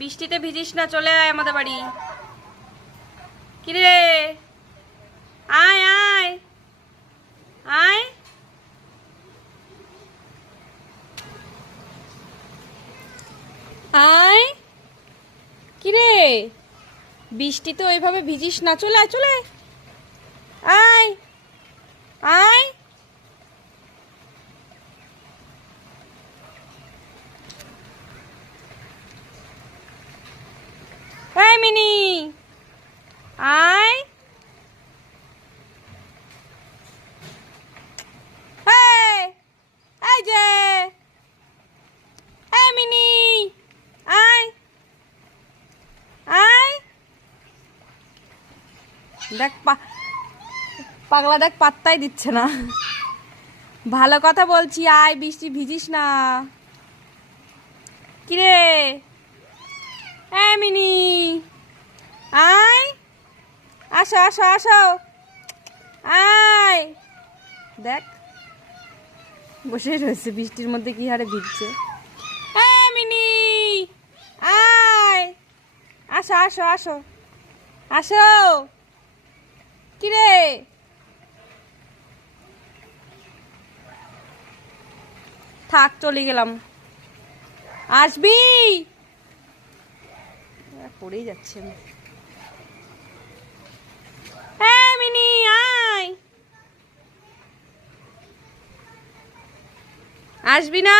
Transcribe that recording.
বৃষ্টিতে ভিজিস না, চলে আয় আমাদের বাড়ি। কিরে, আয় আয় আয়। আয় কিরে, বৃষ্টিতে ওইভাবে ভিজিস না, চলে আয় চলে আয় আয়। এই মিনি, আয়। এই যে, এই মিনি, আয় আয়। দেখ পাগলা দেখ, পাত্তাই দিচ্ছে না। ভালো কথা বলছি, আয়, বৃষ্টি ভিজিস না। কিরে, এই মিনি, আয়, আসো আসো আসো, আয়। দেখ বসে রয়েছে, বৃষ্টির মধ্যে কি হারে ভিজছে। এই মিনি, আয়, আসো আসো আসো আসো। কিরে, থাক, চলে গেলাম, আসবি? পড়েই যাচ্ছে। এই মিনি, আয়, আসবি না?